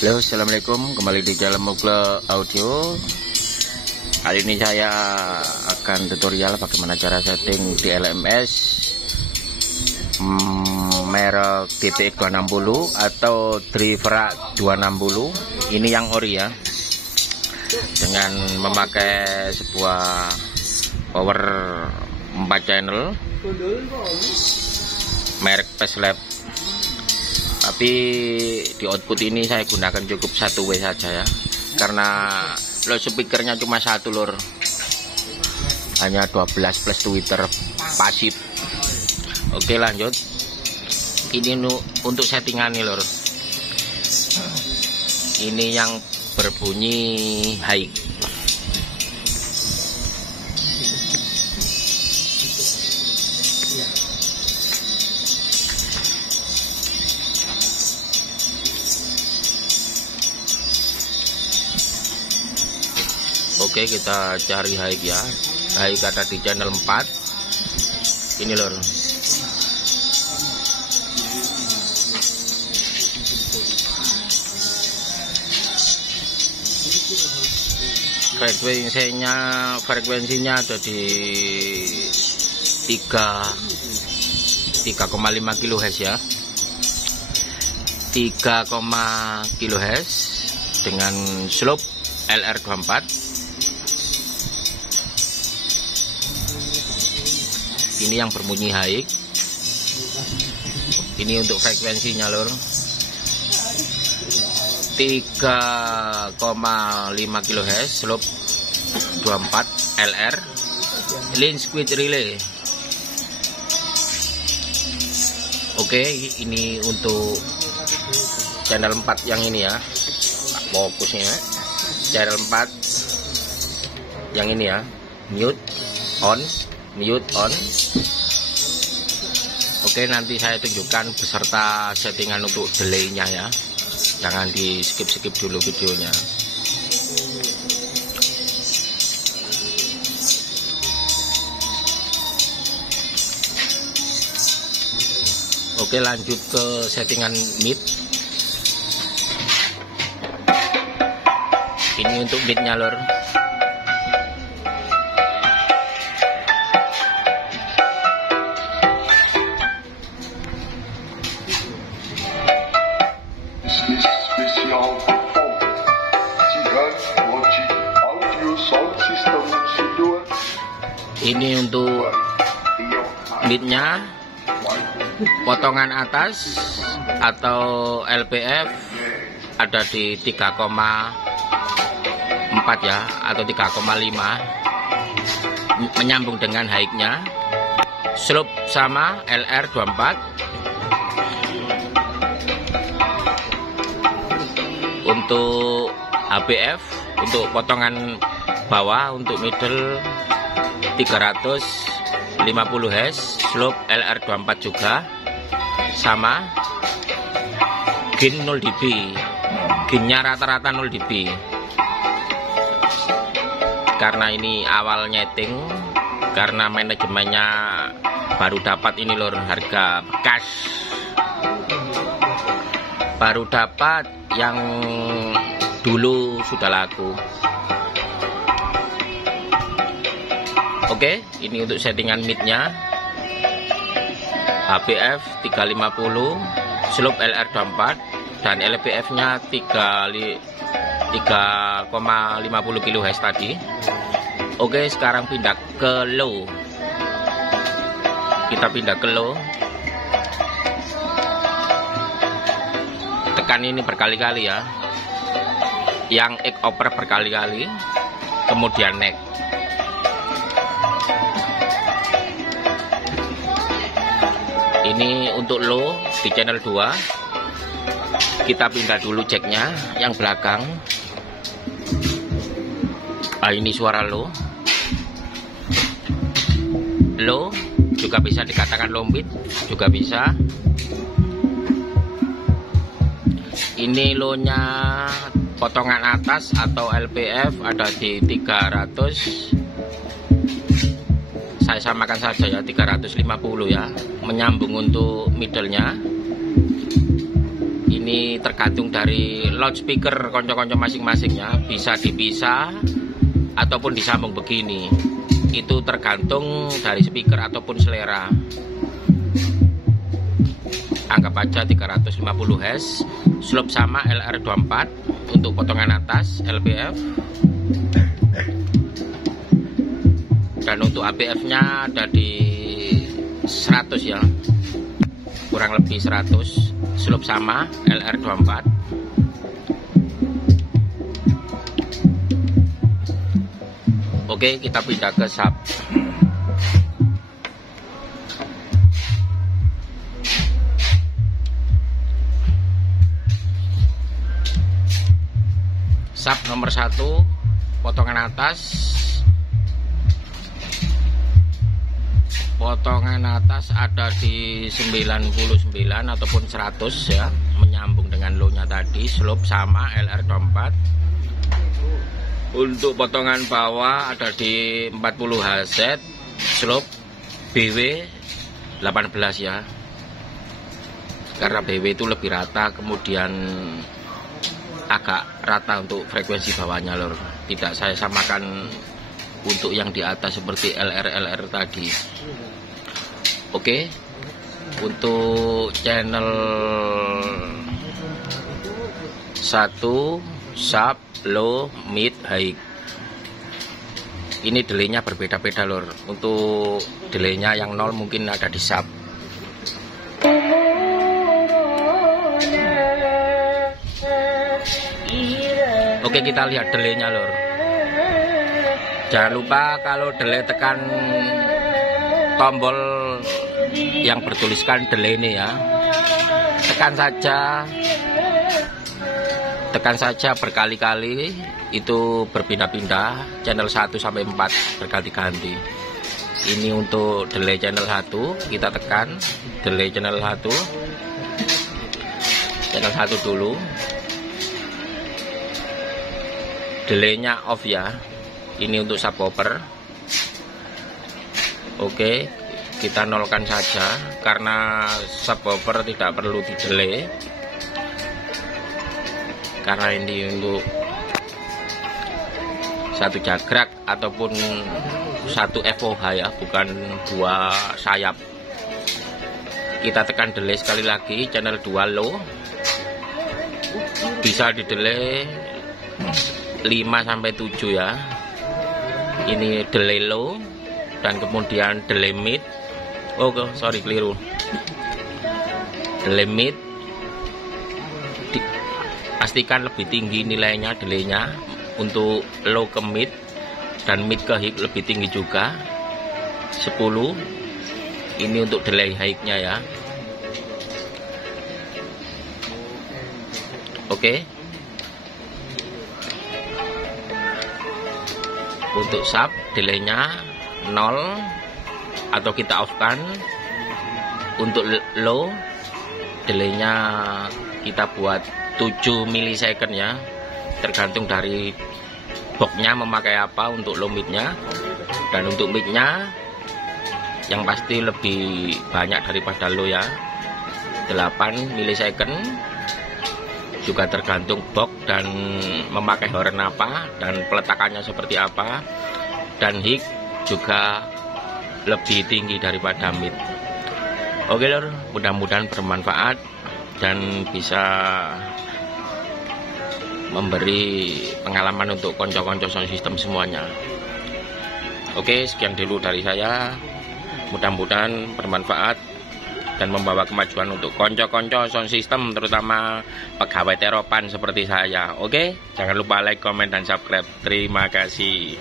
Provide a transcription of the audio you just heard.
Halo, assalamualaikum, kembali di channel Mugle Audio. Kali ini saya akan tutorial bagaimana cara setting di LMS merek DTX 260 atau Drivera 260. Ini yang ori ya, dengan memakai sebuah power 4 channel merek Peslab. Tapi di output ini saya gunakan cukup 1W saja ya, karena speakernya cuma satu lor, hanya 12 plus tweeter pasif. Oke, lanjut. Ini untuk settingan nih lor, ini yang berbunyi high. Oke, kita cari high ya. High ada di channel 4. Ini lor. Frekuensinya ada di 3,5 kHz ya. 3, kHz dengan slope LR24. Ini yang berbunyi high. Ini untuk frekuensinya lor, 3,5 kHz, slope 24 LR, link switch relay. Oke, ini untuk channel 4 yang ini ya, fokusnya channel 4 yang ini ya, mute on. Oke, nanti saya tunjukkan beserta settingan untuk delaynya ya, jangan di skip dulu videonya. Oke, lanjut ke settingan mid. Ini untuk midnya lor. Ini untuk midnya, potongan atas atau LPF ada di 3,4 ya, atau 3,5, menyambung dengan high-nya. Slope sama LR24. Untuk HBF, untuk potongan bawah, untuk middle 350 Hz, slope LR24 juga sama. Gain 0 dB, gainnya rata-rata 0 dB. Karena ini awal nyeting, karena manajemennya baru dapat ini lor, harga bekas baru dapat, yang dulu sudah laku. Oke, ini untuk settingan midnya, HBF 350, slope LR24, dan LPF nya 3,50 kHz tadi. Oke, sekarang pindah ke low. Kita pindah ke low. Tekan ini berkali-kali ya, yang egg over berkali-kali, kemudian neck. Ini untuk low di channel 2. Kita pindah dulu jacknya yang belakang. Ini suara low juga bisa dikatakan low mid, juga bisa. Ini low nya potongan atas atau LPF ada di 300. Saya samakan saja ya, 350 ya, menyambung untuk middle nya. Ini Ini tergantung dari loudspeaker konco-konco masing-masingnya, bisa dipisah ataupun disambung begini. Itu tergantung dari speaker ataupun selera. Anggap aja 350 Hz, slope sama LR24 untuk potongan atas LPF. Dan untuk ABF-nya ada di 100 ya, kurang lebih 100, slope sama LR24. Oke, kita pindah ke sub. Sub nomor 1, potongan atas. Potongan atas ada di 99 ataupun 100 ya, menyambung dengan low-nya tadi, slope sama LR24. Untuk potongan bawah ada di 40 Hz, slope BW 18 ya. Karena BW itu lebih rata, kemudian agak rata untuk frekuensi bawahnya lor. Tidak saya samakan untuk yang di atas seperti LR tadi. Oke, untuk channel 1 sub, low, mid, high. Ini delaynya berbeda-beda lor. Untuk delaynya yang 0 mungkin ada di sub. Oke, kita lihat delaynya lor. Jangan lupa kalau delay tekan tombol yang bertuliskan delay ini ya. Tekan saja berkali-kali, itu berpindah-pindah channel 1 sampai 4 berganti-ganti. Ini untuk delay channel 1, kita tekan delay channel 1. Channel 1 dulu. Delaynya off ya. Ini untuk subwoofer. Oke, kita nolkan saja karena subwoofer tidak perlu di delay. Karena ini untuk satu jagrak ataupun satu FOH ya, bukan dua sayap. Kita tekan delay sekali lagi, channel 2 low. Bisa di delay 5 sampai 7 ya. Ini delay low dan kemudian delay mid. Oh sorry, keliru. Delay mid pastikan lebih tinggi nilainya delaynya. Untuk low ke mid dan mid ke high lebih tinggi juga, 10. Ini untuk delay high-nya ya. Oke. Untuk sub delaynya 0 atau kita off kan. Untuk low delaynya kita buat 7 milisecond ya, tergantung dari boxnya memakai apa untuk low midnya. Dan untuk midnya yang pasti lebih banyak daripada low ya, 8 milisecond. Juga tergantung box dan memakai horn apa dan peletakannya seperti apa. Dan high juga lebih tinggi daripada mid. Oke lor, mudah-mudahan bermanfaat dan bisa memberi pengalaman untuk konco-konco sound system semuanya. Oke, sekian dulu dari saya. Mudah-mudahan bermanfaat dan membawa kemajuan untuk konco-konco sound system, terutama pegawai teropan seperti saya. Oke, jangan lupa like, comment, dan subscribe. Terima kasih.